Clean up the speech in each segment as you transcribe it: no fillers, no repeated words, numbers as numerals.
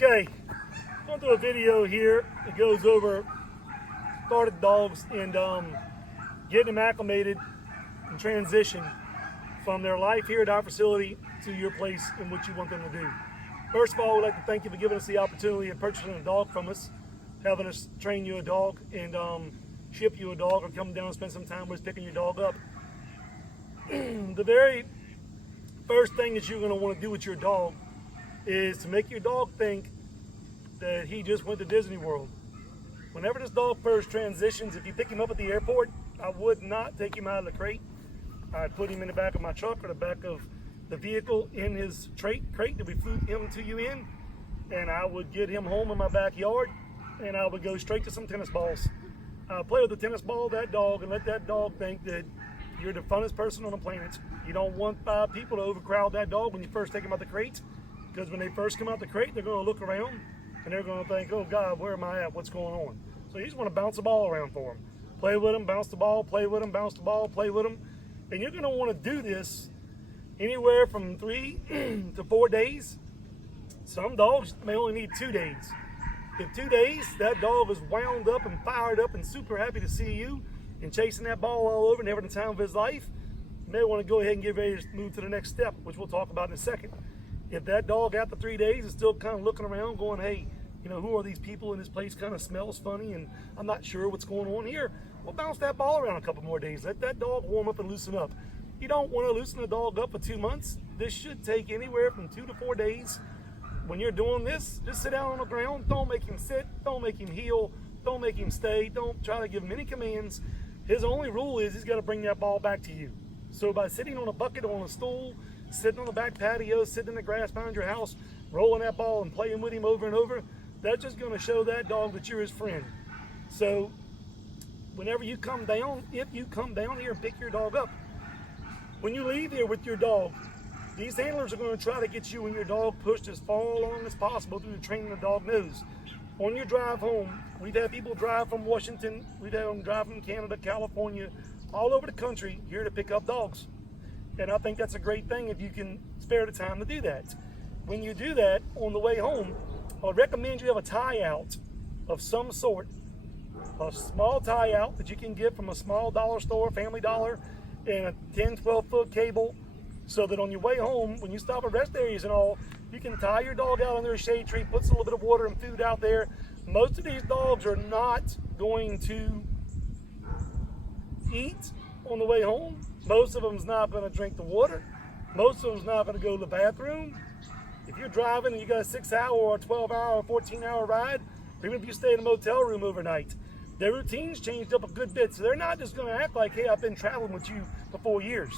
Okay, I'm going to do a video here that goes over started dogs and getting them acclimated and transition from their life here at our facility to your place and what you want them to do. First of all, we'd like to thank you for giving us the opportunity of purchasing a dog from us, having us train you a dog and ship you a dog, or come down and spend some time with us picking your dog up. The very first thing that you're going to want to do with your dog is to make your dog think that he just went to Disney World. Whenever this dog first transitions, if you pick him up at the airport, I would not take him out of the crate. I'd put him in the back of my truck or the back of the vehicle in his crate that we flew him to you in, and I would get him home in my backyard, and I would go straight to some tennis balls. I'll play with the tennis ball of that dog and let that dog think that you're the funnest person on the planet. You don't want 5 people to overcrowd that dog when you first take him out the crate, because when they first come out the crate, they're going to look around and they're going to think, oh God, where am I at? What's going on? So you just want to bounce the ball around for him. Play with him, bounce the ball, play with him, bounce the ball, play with him. And you're going to want to do this anywhere from 3 to 4 days. Some dogs may only need 2 days. In 2 days, that dog is wound up and fired up and super happy to see you and chasing that ball all over and having the time of his life, you may want to go ahead and get ready to move to the next step, which we'll talk about in a second. If that dog after 3 days is still kind of looking around going, hey, you know, who are these people in this place? Kind of smells funny and I'm not sure what's going on here. We'll bounce that ball around a couple more days. Let that dog warm up and loosen up. You don't want to loosen a dog up for 2 months. This should take anywhere from 2 to 4 days. When you're doing this, just sit down on the ground. Don't make him sit. Don't make him heel. Don't make him stay. Don't try to give him any commands. His only rule is he's got to bring that ball back to you. So by sitting on a bucket or on a stool, sitting on the back patio, sitting in the grass behind your house, rolling that ball and playing with him over and over, that's just going to show that dog that you're his friend. So whenever you come down, if you come down here and pick your dog up, when you leave here with your dog, these handlers are going to try to get you and your dog pushed as far along as possible through the training the dog knows. On your drive home, we've had people drive from Washington, we've had them drive from Canada, California, all over the country here to pick up dogs. And I think that's a great thing if you can spare the time to do that. When you do that on the way home, I recommend you have a tie out of some sort, a small tie out that you can get from a small dollar store, Family Dollar, and a 10, 12-foot cable, so that on your way home, when you stop at rest areas and all, you can tie your dog out under a shade tree, put a little bit of water and food out there. Most of these dogs are not going to eat on the way home. Most of them's not going to drink the water. Most of them's not going to go to the bathroom. If you're driving and you got a 6-hour or a 12-hour or 14-hour ride, or even if you stay in a motel room overnight, their routines changed up a good bit. So they're not just going to act like, hey, I've been traveling with you for 4 years.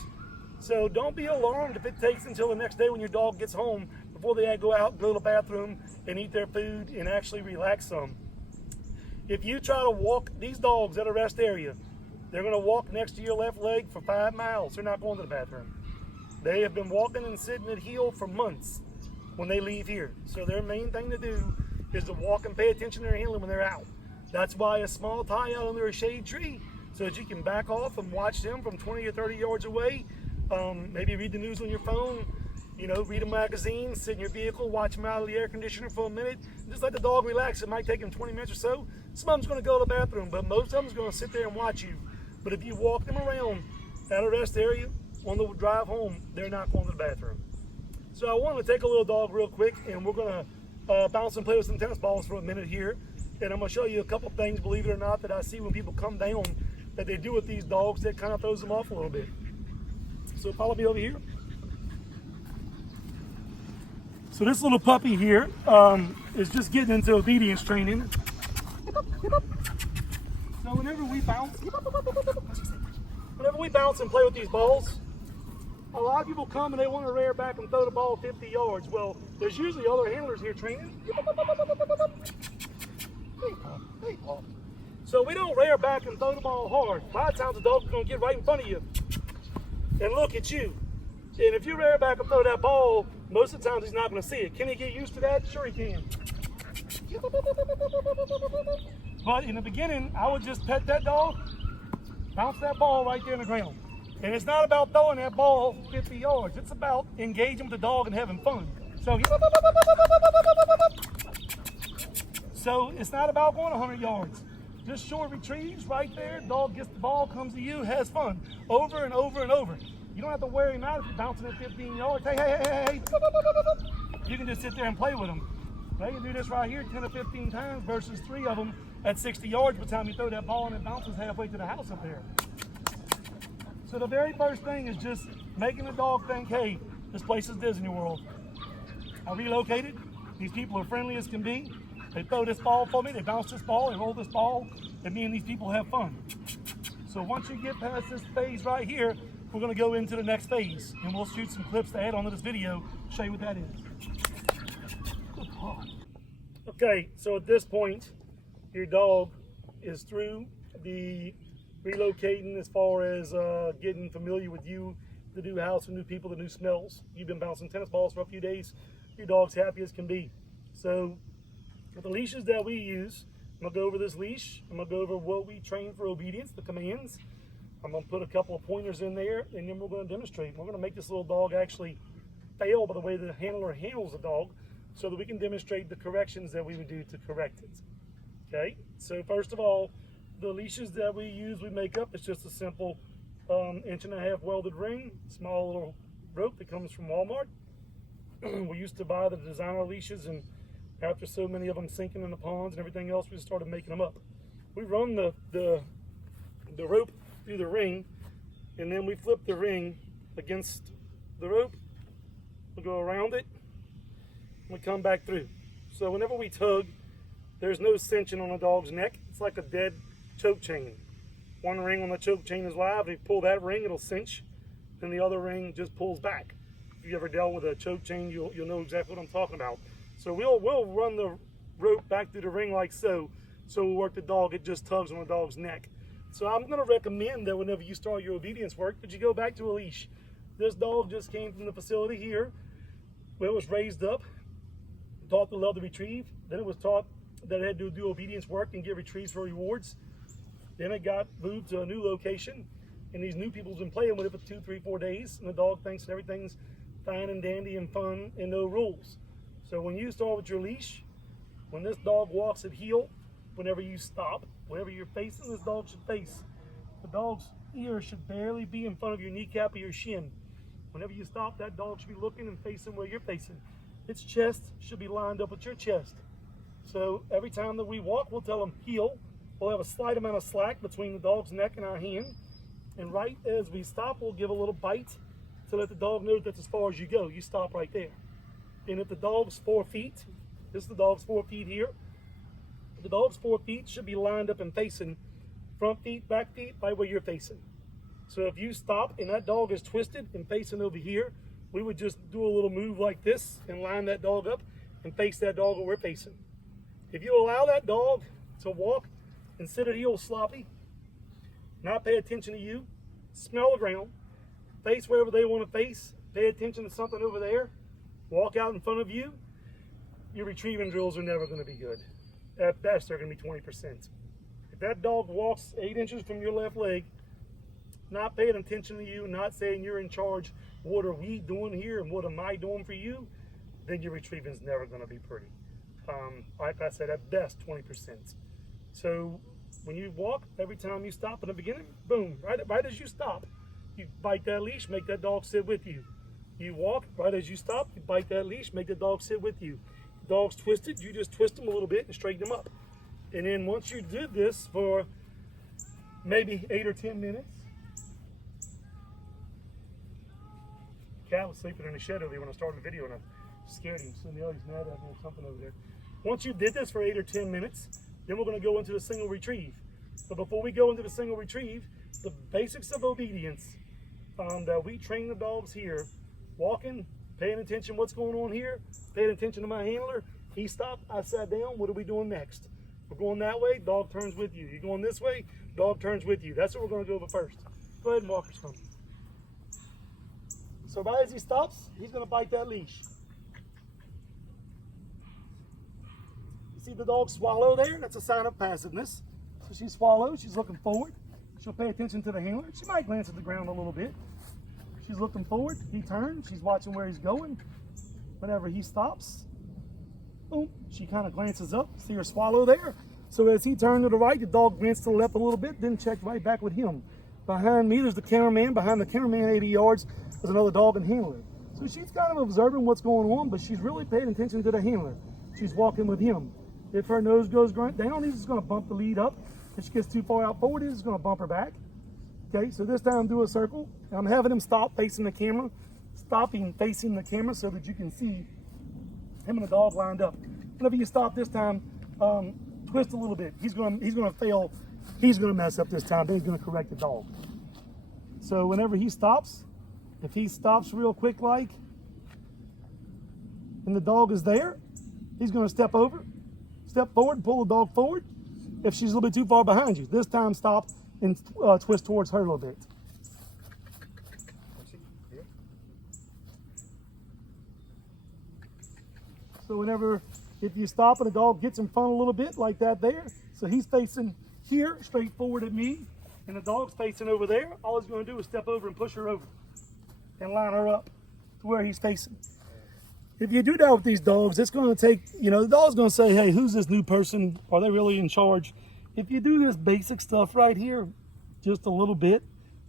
So don't be alarmed if it takes until the next day when your dog gets home before they go out, go to the bathroom, and eat their food and actually relax some. If you try to walk these dogs at a rest area, they're going to walk next to your left leg for 5 miles. They're not going to the bathroom. They have been walking and sitting at heel for months when they leave here. So their main thing to do is to walk and pay attention to their handling when they're out. That's why a small tie out under a shade tree, so that you can back off and watch them from 20 or 30 yards away. Maybe read the news on your phone, you know, read a magazine, sit in your vehicle, watch them out of the air conditioner for a minute. Just let the dog relax. It might take them 20 minutes or so. Some of them's going to go to the bathroom, but most of them's going to sit there and watch you. But if you walk them around at a rest area on the drive home, they're not going to the bathroom. So I want to take a little dog real quick, and we're going to bounce and play with some tennis balls for a minute here. And I'm going to show you a couple things, believe it or not, that I see when people come down that they do with these dogs that kind of throws them off a little bit. So follow me over here. So this little puppy here is just getting into obedience training. So whenever we bounce and play with these balls, a lot of people come and they want to rear back and throw the ball 50 yards. Well, there's usually other handlers here training. So we don't rear back and throw the ball hard. A lot of times the dog's going to get right in front of you and look at you. And if you rear back and throw that ball, most of the times he's not going to see it. Can he get used to that? Sure he can. But in the beginning, I would just pet that dog, bounce that ball right there in the ground. And it's not about throwing that ball 50 yards. It's about engaging with the dog and having fun. So It's not about going 100 yards. Just short retrieves right there. Dog gets the ball, comes to you, has fun. Over and over and over. You don't have to wear him out if you're bouncing at 15 yards. Hey, hey, hey, hey, hey. You can just sit there and play with him. They can do this right here 10 or 15 times versus 3 of them at 60 yards by the time you throw that ball and it bounces halfway to the house up there. So the very first thing is just making the dog think, hey, this place is Disney World. I relocated. These people are friendly as can be. They throw this ball for me, they bounce this ball, they roll this ball, and me and these people have fun. So once you get past this phase right here, we're gonna go into the next phase, and we'll shoot some clips to add onto this video, show you what that is. Good God. Okay, so at this point, your dog is through the relocating as far as getting familiar with you, the new house, the new people, the new smells. You've been bouncing tennis balls for a few days. Your dog's happy as can be. So with the leashes that we use, I'm gonna go over this leash. I'm gonna go over what we train for obedience, the commands. I'm gonna put a couple of pointers in there, and then we're gonna demonstrate. We're gonna make this little dog actually fail by the way the handler handles the dog, so that we can demonstrate the corrections that we would do to correct it. Okay, so first of all, the leashes that we use, we make up, it's just a simple 1.5 inch welded ring, small little rope that comes from Walmart. We used to buy the designer leashes, and after so many of them sinking in the ponds and everything else, we just started making them up. We run the rope through the ring, and then we flip the ring against the rope. We go around it, and we come back through. So whenever we tug, there's no cinching on a dog's neck. It's like a dead choke chain. One ring on the choke chain is live. If you pull that ring, it'll cinch, and the other ring just pulls back. If you ever dealt with a choke chain, you'll know exactly what I'm talking about. So we'll run the rope back through the ring like so. So we'll work the dog, it just tugs on the dog's neck. So I'm gonna recommend that whenever you start your obedience work, that you go back to a leash. This dog just came from the facility here, where it was raised up, taught to love to retrieve. Then it was taught that it had to do obedience work and get retrieves for rewards. Then it got moved to a new location, and these new people's been playing with it for 2, 3, 4 days, and the dog thinks everything's fine and dandy and fun and no rules. So when you start with your leash, when this dog walks at heel, whenever you stop, wherever you're facing, this dog should face. The dog's ear should barely be in front of your kneecap or your shin. Whenever you stop, that dog should be looking and facing where you're facing. Its chest should be lined up with your chest. So every time that we walk, we'll tell them heel. We'll have a slight amount of slack between the dog's neck and our hand. And right as we stop, we'll give a little bite to let the dog know that's as far as you go. You stop right there. And if the dog's 4 feet, this is the dog's 4 feet here. The dog's 4 feet should be lined up and facing front feet, back feet, right where you're facing. So if you stop and that dog is twisted and facing over here, we would just do a little move like this and line that dog up and face that dog where we're facing. If you allow that dog to walk and sit at heel sloppy, not pay attention to you, smell the ground, face wherever they want to face, pay attention to something over there, walk out in front of you, your retrieving drills are never going to be good. At best, they're going to be 20%. If that dog walks 8 inches from your left leg, not paying attention to you, not saying you're in charge, what are we doing here and what am I doing for you, then your retrieving is never going to be pretty. Like I said, at best 20%. So when you walk, every time you stop in the beginning, boom, right as you stop, you bite that leash, make that dog sit with you. You walk, right as you stop, you bite that leash, make the dog sit with you. The dog's twisted, you just twist them a little bit and straighten them up. And then once you did this for maybe 8 or 10 minutes, cat was sleeping in the shed over there when I started the video and I scared him, so now he's mad at me or something over there. Once you did this for 8 or 10 minutes, then we're going to go into the single retrieve. But before we go into the single retrieve, the basics of obedience that we train the dogs here, walking, paying attention what's going on here, paying attention to my handler. He stopped, I sat down, what are we doing next? We're going that way, dog turns with you. You're going this way, dog turns with you. That's what we're going to go over first. Go ahead and walk your son. So right as he stops, he's going to bite that leash. You see the dog swallow there? That's a sign of passiveness. So she swallows, she's looking forward. She'll pay attention to the handler. She might glance at the ground a little bit. She's looking forward, he turns, she's watching where he's going. Whenever he stops, boom, she kind of glances up, see her swallow there. So as he turned to the right, the dog glanced to the left a little bit, then checked right back with him. Behind me, there's the cameraman. Behind the cameraman, 80 yards, there's another dog and handler. So she's kind of observing what's going on, but she's really paying attention to the handler. She's walking with him. If her nose goes down, he's just going to bump the lead up. If she gets too far out forward, he's going to bump her back. Okay, so this time do a circle. And I'm having him stop facing the camera, stopping facing the camera so that you can see him and the dog lined up. Whenever you stop this time, twist a little bit. He's going to fail. He's going to mess up this time. Then he's going to correct the dog. So whenever he stops, if he stops real quick like, and the dog is there, he's going to step over, step forward, and pull the dog forward. If she's a little bit too far behind you, this time stop and twist towards her a little bit. So whenever, if you stop and the dog gets in front a little bit like that there, so he's facing here, straight forward at me, and the dog's facing over there, all he's going to do is step over and push her over and line her up to where he's facing. If you do that with these dogs, it's going to take, the dog's going to say, hey, who's this new person? Are they really in charge? If you do this basic stuff right here, just a little bit,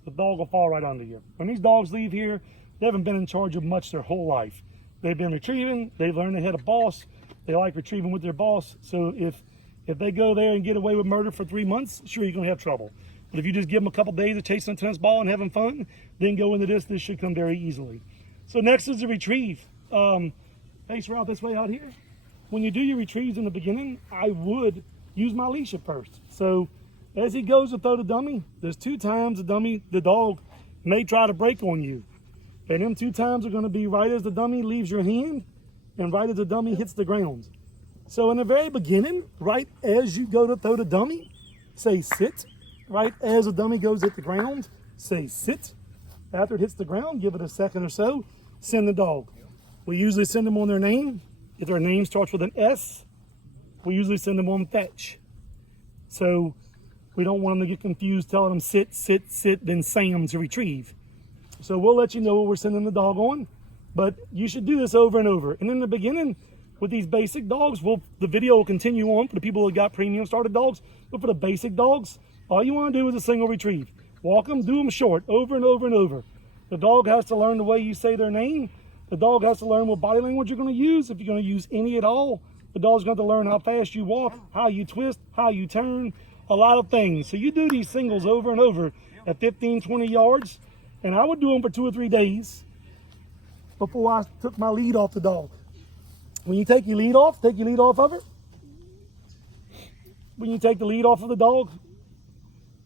the dog will fall right under you. When these dogs leave here, they haven't been in charge of much their whole life. They've been retrieving, they've learned they had a boss, they like retrieving with their boss. So if they go there and get away with murder for 3 months, sure, you're going to have trouble. But if you just give them a couple days of chasing a tennis ball and having fun, then go into this should come very easily. So next is the retrieve. Face her out this way out here. When you do your retrieves in the beginning, I would use my leash at first. So as he goes to throw the dummy, there's 2 times the dog may try to break on you. And them 2 times are going to be right as the dummy leaves your hand and right as the dummy hits the ground. So in the very beginning, right as you go to throw the dummy, say sit. Right as the dummy goes hit the ground, say sit. After it hits the ground, give it a second or so, send the dog. We usually send them on their name. If their name starts with an S, we usually send them on fetch. So we don't want them to get confused telling them sit, sit, sit, then Sam to retrieve. So we'll let you know what we're sending the dog on, but you should do this over and over. And in the beginning, with these basic dogs, the video will continue on for the people that got premium started dogs, but for the basic dogs, all you want to do is a single retrieve. Walk them, do them short, over and over and over. The dog has to learn the way you say their name. The dog has to learn what body language you're going to use, if you're going to use any at all. The dog's going to learn how fast you walk, how you twist, how you turn, a lot of things. So you do these singles over and over at 15, 20 yards, and I would do them for 2 or 3 days before I took my lead off the dog. When you take your lead off of it. When you take the lead off of the dog,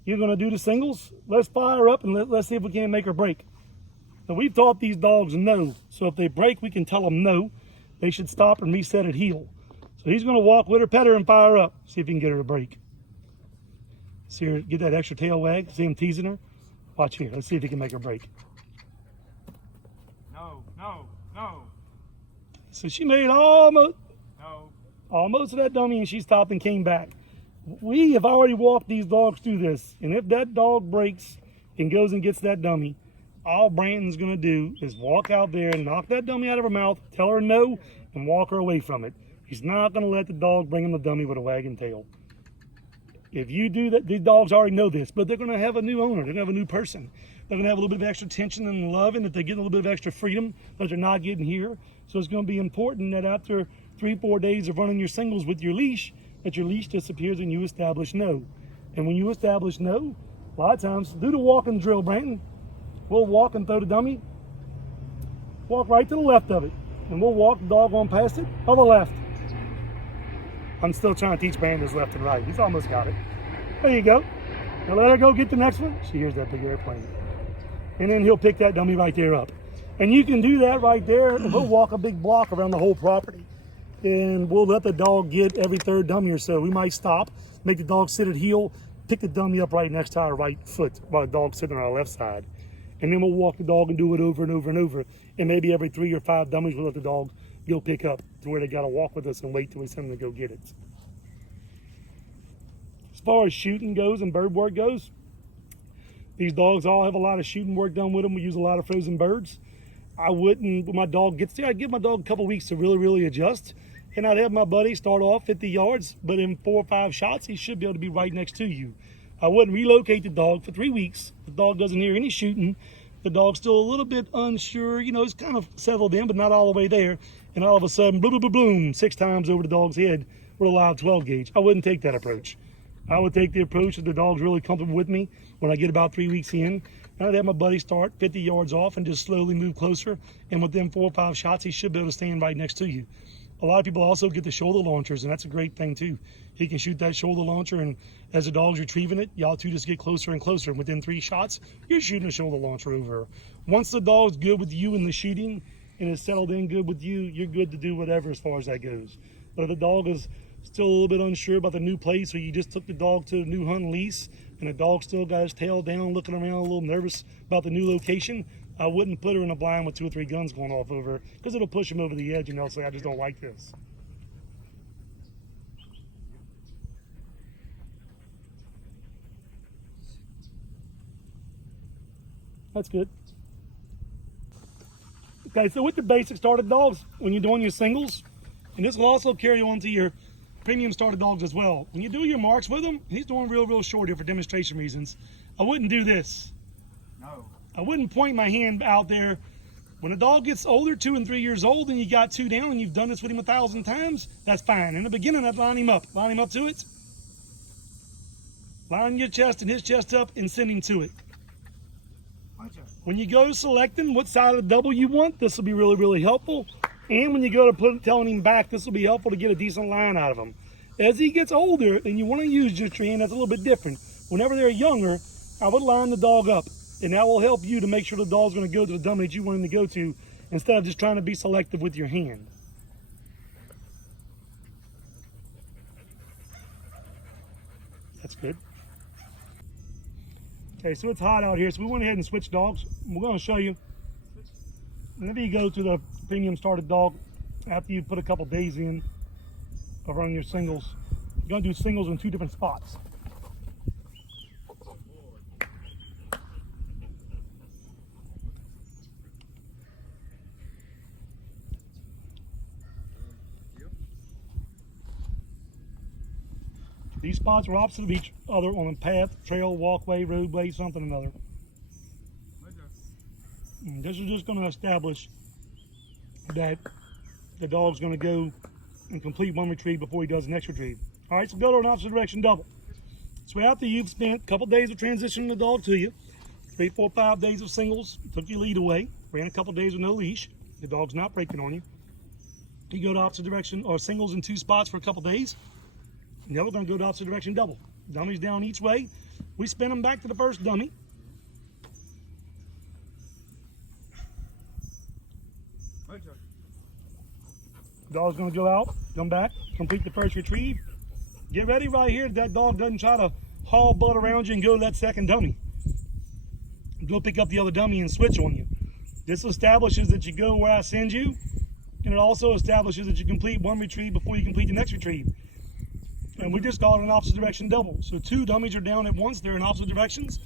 you're going to do the singles. Let's fire up and let's see if we can't make her break. Now, we've taught these dogs no. So if they break, we can tell them no. They should stop and reset at heel. So he's going to walk with her, pet her, and fire up. See if he can get her to break. See her get that extra tail wag. See him teasing her. Watch here. Let's see if he can make her break. No, no, no. So she made almost of that dummy, and she stopped and came back. We have already walked these dogs through this, and if that dog breaks and goes and gets that dummy, all Brandon's going to do is walk out there and knock that dummy out of her mouth, tell her no, and walk her away from it. He's not going to let the dog bring him the dummy with a wagging tail. If you do that, these dogs already know this, but they're going to have a new owner. They're going to have a new person. They're going to have a little bit of extra attention and love, and if they get a little bit of extra freedom that they're not getting here. So it's going to be important that after 3-4 days of running your singles with your leash, that your leash disappears and you establish no. And when you establish no, a lot of times, do the walking drill, Brandon. We'll walk and throw the dummy. Walk right to the left of it. And we'll walk the dog on past it, on the left. I'm still trying to teach Brandon left and right. He's almost got it. There you go. Now let her go get the next one. She hears that big airplane. And then he'll pick that dummy right there up. And you can do that right there, and we'll walk a big block around the whole property. And we'll let the dog get every 3rd dummy or so. We might stop, make the dog sit at heel, pick the dummy up right next to our right foot while the dog's sitting on our left side. And then we'll walk the dog and do it over and over and over. And maybe every 3 or 5 dummies we'll let the dog go pick up to where they got to walk with us and wait till we send them to go get it. As far as shooting goes and bird work goes, these dogs all have a lot of shooting work done with them. We use a lot of frozen birds. I wouldn't, when my dog gets there, I'd give my dog a couple weeks to really, really adjust. And I'd have my buddy start off 50 yards, but in 4 or 5 shots, he should be able to be right next to you. I wouldn't relocate the dog for 3 weeks. The dog doesn't hear any shooting. The dog's still a little bit unsure. You know, it's kind of settled in, but not all the way there. And all of a sudden, boom, boom, boom, boom, 6 times over the dog's head with a live 12 gauge. I wouldn't take that approach. I would take the approach that the dog's really comfortable with me when I get about 3 weeks in. And I'd have my buddy start 50 yards off and just slowly move closer. And within 4 or 5 shots, he should be able to stand right next to you. A lot of people also get the shoulder launchers, and that's a great thing too. He can shoot that shoulder launcher, and as the dog's retrieving it, y'all two just get closer and closer. And within 3 shots, you're shooting a shoulder launcher over her. Once the dog's good with you in the shooting and is settled in good with you, you're good to do whatever as far as that goes. But if the dog is still a little bit unsure about the new place, or you just took the dog to a new hunt lease, and the dog still got his tail down, looking around a little nervous about the new location, I wouldn't put her in a blind with 2 or 3 guns going off over her, because it'll push him over the edge and they'll say, I just don't like this. That's good. Okay, so with the basic started dogs, when you're doing your singles, and this will also carry on to your premium started dogs as well. When you do your marks with them, he's doing real short here for demonstration reasons. I wouldn't do this. No. I wouldn't point my hand out there. When a dog gets older, 2 and 3 years old, and you got 2 down, and you've done this with him 1,000 times, that's fine. In the beginning, I'd line him up to it. Line your chest and his chest up and send him to it. When you go selecting what side of the double you want, this will be really helpful. And when you go to telling him back, this will be helpful to get a decent line out of him. As he gets older, and you want to use just your hand, that's a little bit different. Whenever they're younger, I would line the dog up. And that will help you to make sure the dog's going to go to the dummy that you want him to go to, instead of just trying to be selective with your hand. That's good. Okay, so it's hot out here, so we went ahead and switched dogs. We're going to show you. Whenever you go to the premium started dog, after you put a couple days in of running your singles, you're going to do singles in 2 different spots. These spots are opposite of each other on a path, trail, walkway, roadway, something or another. And this is just going to establish that the dog's going to go and complete 1 retrieve before he does the next retrieve. All right, so go to an opposite direction double. So after you've spent a couple days of transitioning the dog to you, 3, 4, 5 days of singles, took your lead away, ran a couple days with no leash, the dog's not breaking on you. You go to opposite direction, or singles in 2 spots for a couple days. Now we're going to go to opposite direction double. Dummies down each way. We spin them back to the first dummy. Dog's going to go out, come back, complete the first retrieve. Get ready right here that dog doesn't try to haul butt around you and go to that second dummy. Go pick up the other dummy and switch on you. This establishes that you go where I send you, and it also establishes that you complete 1 retrieve before you complete the next retrieve. And we just call it an opposite direction double. So 2 dummies are down at once, they're in opposite directions.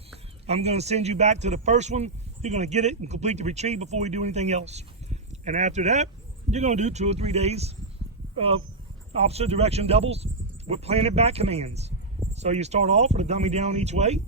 I'm going to send you back to the first one. You're going to get it and complete the retrieve before we do anything else. And after that, you're going to do 2 or 3 days of opposite direction doubles with planted back commands. So you start off with a dummy down each way.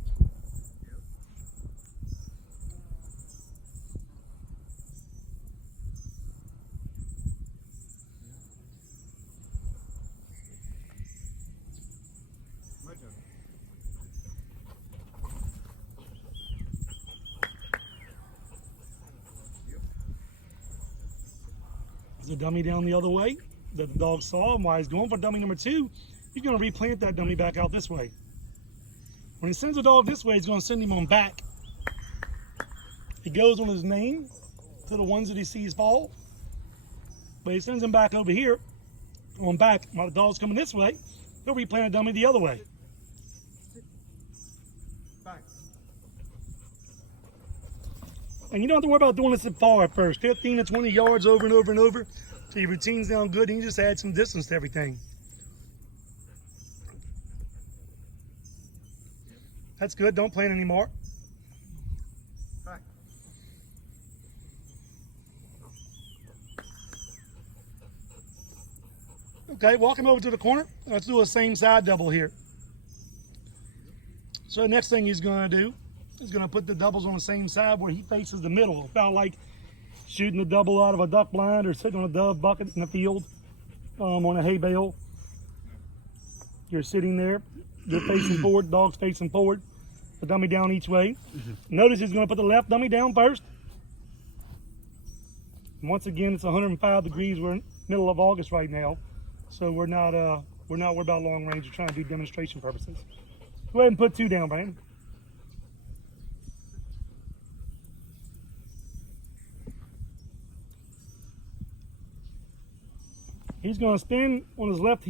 The dummy down the other way that the dog saw, and while he's going for dummy number 2, he's going to replant that dummy back out this way. When he sends the dog this way, he's going to send him on back. He goes on his name to the ones that he sees fall, but he sends him back over here on back. While the dog's coming this way, he'll replant a dummy the other way. And you don't have to worry about doing this at far at first. 15 to 20 yards over and over and over. So your routine's down good, and you just add some distance to everything. That's good. Don't plant anymore. Okay, walk him over to the corner. Let's do a same side double here. So the next thing he's going to do is going to put the doubles on the same side where he faces the middle. About like shooting a double out of a duck blind or sitting on a dove bucket in the field on a hay bale. You're sitting there, you're facing forward, dog's facing forward, the dummy down each way. Notice he's going to put the left dummy down first. And once again, it's 105 degrees. We're in the middle of August right now, so we're not worried about long range. We're trying to do demonstration purposes. Go ahead and put 2 down, Brandon. He's going to spin on his left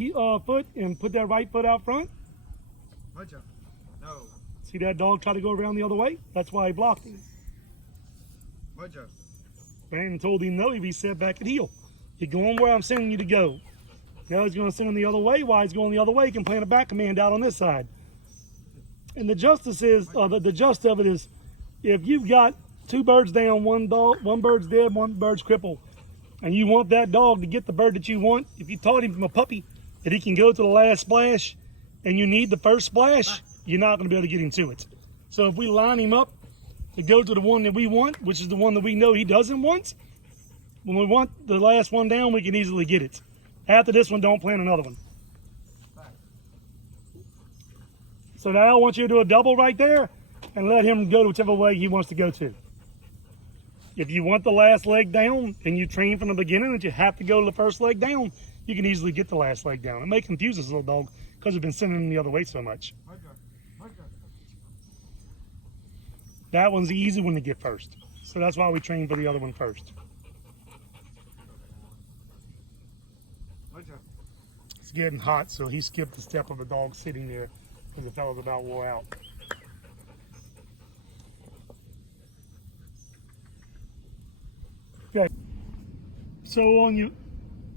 foot and put that right foot out front. No. See that dog try to go around the other way? That's why he blocked him. Brandon told him no if he sat back at heel. You're going where I'm sending you to go. Now he's going to send him the other way. While he's going the other way, he can plant a back command out on this side. And the justice is, the gist of it is, if you've got 2 birds down, one bird's dead, one bird's crippled, and you want that dog to get the bird that you want, if you taught him from a puppy that he can go to the last splash and you need the first splash, you're not going to be able to get him to it. So if we line him up to go to the one that we want, which is the one that we know he doesn't want, when we want the last one down, we can easily get it. After this one, don't plant another one. So now I want you to do a double right there and let him go to whichever way he wants to go to. If you want the last leg down and you train from the beginning that you have to go to the first leg down, you can easily get the last leg down. It may confuse this little dog because we've been sending him the other way so much. That one's the easy one to get first. So that's why we train for the other one first. It's getting hot, so he skipped the step of the dog sitting there because the fellow's about wore out. Okay, so on your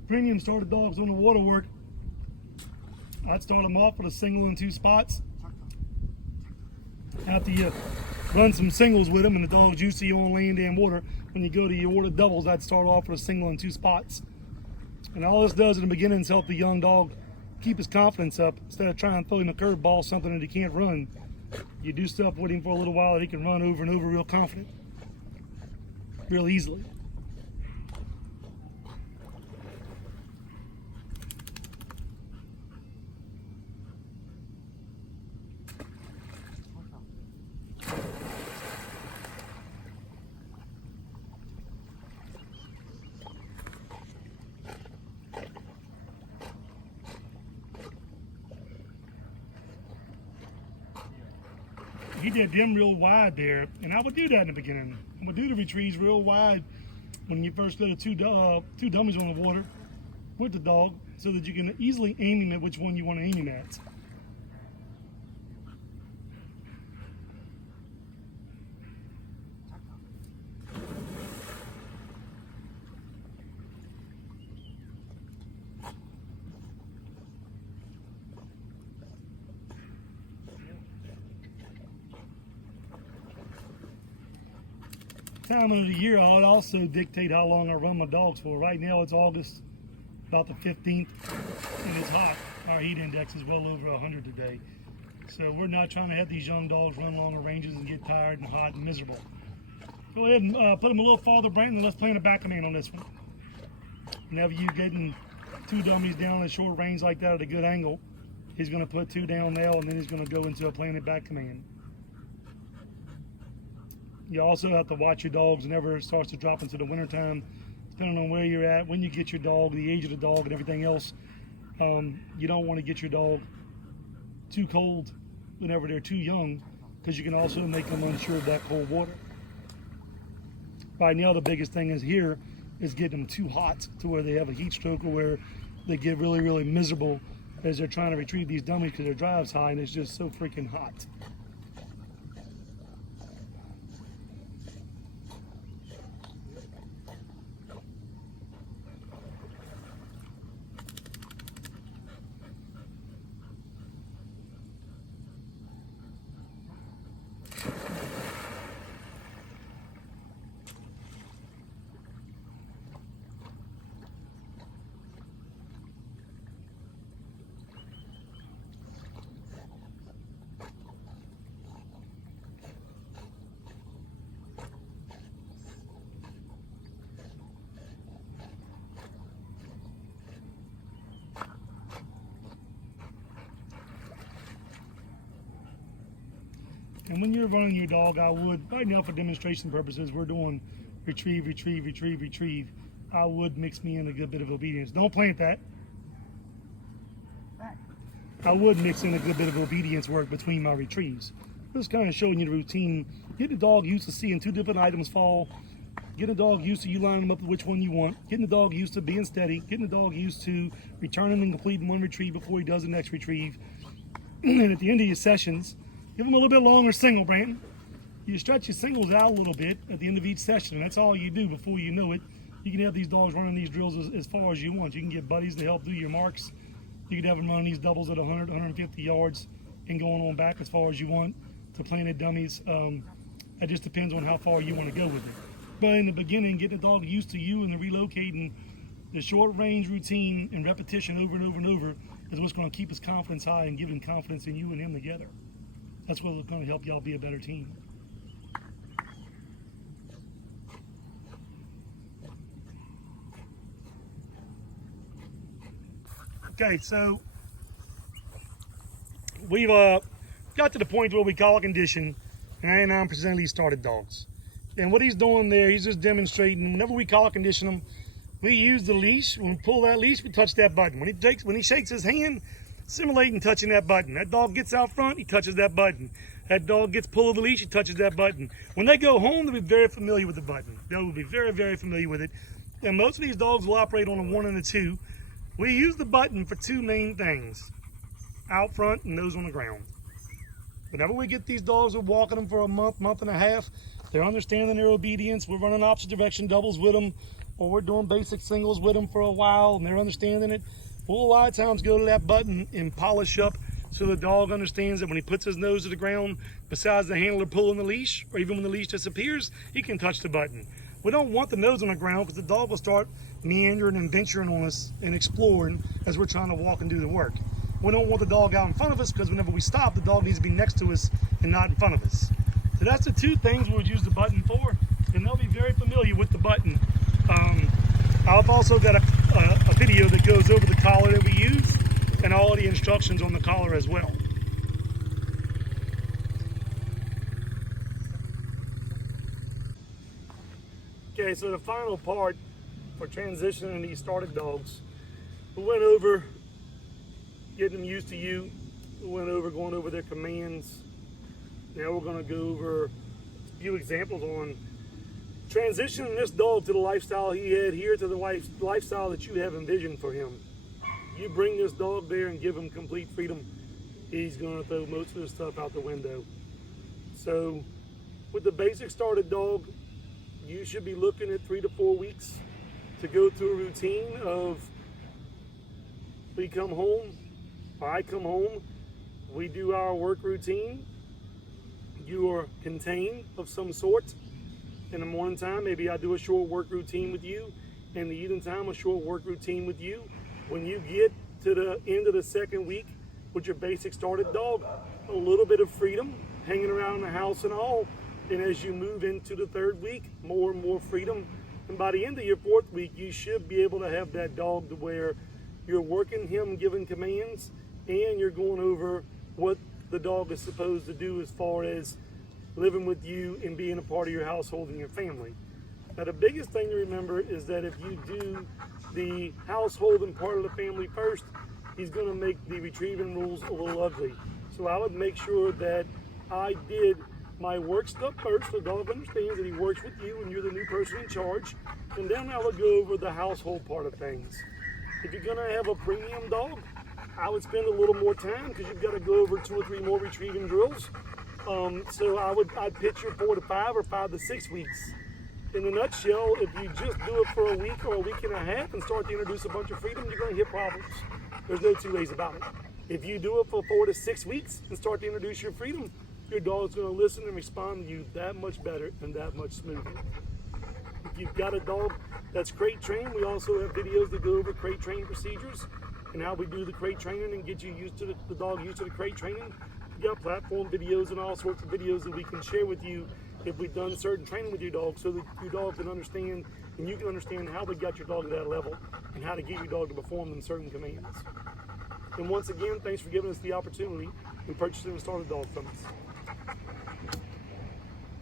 premium started dogs on the water work, I'd start them off with a single and 2 spots. After you run some singles with them and the dog's used to you on land and water, when you go to your order doubles, I'd start off with a single and 2 spots. And all this does in the beginning is help the young dog keep his confidence up. Instead of trying to throw him a curveball, something that he can't run, you do stuff with him for a little while that he can run over and over real confident, real easily. He did them real wide there, and I would do that in the beginning. I would do the retrieves real wide when you first go to two dummies on the water with the dog, so that you can easily aim him at which one you want to aim him at. Time of the year, I would also dictate how long I run my dogs for. Right now it's August, about the 15th, and it's hot. Our heat index is well over 100 today. So we're not trying to have these young dogs run longer ranges and get tired and hot and miserable. Go ahead and put them a little farther, Brandon, and let's plant a back command on this one. Whenever you're getting 2 dummies down at short range like that at a good angle, he's going to put 2 down now, and then he's going to go into a planted back command. You also have to watch your dogs whenever it starts to drop into the wintertime, depending on where you're at, when you get your dog, the age of the dog, and everything else. You don't want to get your dog too cold whenever they're too young, because you can also make them unsure of that cold water. Right now, the biggest thing is here is getting them too hot to where they have a heat stroke, or where they get really, really miserable as they're trying to retrieve these dummies because their drive's high and it's just so freaking hot. And when you're running your dog, I would, right now for demonstration purposes, we're doing retrieve, retrieve, retrieve, retrieve. I would mix me in a good bit of obedience. Don't plant that. I would mix in a good bit of obedience work between my retrieves. Just kind of showing you the routine. Get the dog used to seeing two different items fall. Getting the dog used to you lining them up with which one you want. Getting the dog used to being steady. Getting the dog used to returning and completing one retrieve before he does the next retrieve. And at the end of your sessions, give them a little bit longer single, Brandon. You stretch your singles out a little bit at the end of each session, and that's all you do. Before you know it, you can have these dogs running these drills as far as you want. You can get buddies to help do your marks. You can have them running these doubles at 100, 150 yards and going on back as far as you want to planted dummies. It just depends on how far you want to go with it. But in the beginning, getting the dog used to you and the relocating, the short range routine and repetition over and over and over is what's going to keep his confidence high and give him confidence in you and him together. That's what's going to help y'all be a better team. Okay, so we've got to the point where we call a condition, and 99% of these started dogs. And what he's doing there, he's just demonstrating. Whenever we call a condition them, we use the leash. When we pull that leash, we touch that button. When he shakes his hand, simulating touching that button. That dog gets out front, he touches that button. That dog gets pulled of the leash, he touches that button. When they go home, they'll be very familiar with the button. They'll be very, very familiar with it. And most of these dogs will operate on a 1 and a 2. We use the button for two main things: out front and nose on the ground. Whenever we get these dogs, we're walking them for a month, month and a half. They're understanding their obedience. We're running opposite direction doubles with them, or we're doing basic singles with them for a while, and they're understanding it. We'll a lot of times go to that button and polish up so the dog understands that when he puts his nose to the ground, besides the handler pulling the leash, or even when the leash disappears, he can touch the button. We don't want the nose on the ground because the dog will start meandering and venturing on us and exploring as we're trying to walk and do the work. We don't want the dog out in front of us because whenever we stop, the dog needs to be next to us and not in front of us. So that's the two things we would use the button for, and they'll be very familiar with the button. I've also got a video that goes over the collar that we use and all the instructions on the collar as well. Okay, so the final part for transitioning these started dogs, we went over getting them used to you. We went over going over their commands. Now we're going to go over a few examples on transitioning this dog to the lifestyle he had here, to the lifestyle that you have envisioned for him. You bring this dog there and give him complete freedom, he's going to throw most of his stuff out the window. So with the basic started dog, you should be looking at 3 to 4 weeks to go through a routine of we come home, or I come home, we do our work routine. You are contained of some sort. In the morning time, maybe I do a short work routine with you. In the evening time, a short work routine with you. When you get to the end of the second week with your basic started dog, a little bit of freedom, hanging around the house and all. And as you move into the third week, more and more freedom. And by the end of your fourth week, you should be able to have that dog to where you're working him, giving commands, and you're going over what the dog is supposed to do as far as living with you and being a part of your household and your family. Now, the biggest thing to remember is that if you do the household and part of the family first, he's going to make the retrieving rules a little ugly. So I would make sure that I did my work stuff first. The dog understands that he works with you and you're the new person in charge. And then I would go over the household part of things. If you're going to have a premium dog, I would spend a little more time because you've got to go over 2 or 3 more retrieving drills. So I'd pitch your 4 to 5 or 5 to 6 weeks. In a nutshell, if you just do it for a week or a week and a half and start to introduce a bunch of freedom, you're going to hit problems. There's no two ways about it. If you do it for 4 to 6 weeks and start to introduce your freedom, your dog's going to listen and respond to you that much better and that much smoother. If you've got a dog that's crate trained, we also have videos that go over crate training procedures and how we do the crate training and get you used to the dog used to the crate training. We've got platform videos and all sorts of videos that we can share with you if we've done certain training with your dog so that your dog can understand and you can understand how we got your dog to that level and how to get your dog to perform them certain commands. And once again, thanks for giving us the opportunity and purchasing a started dog from us.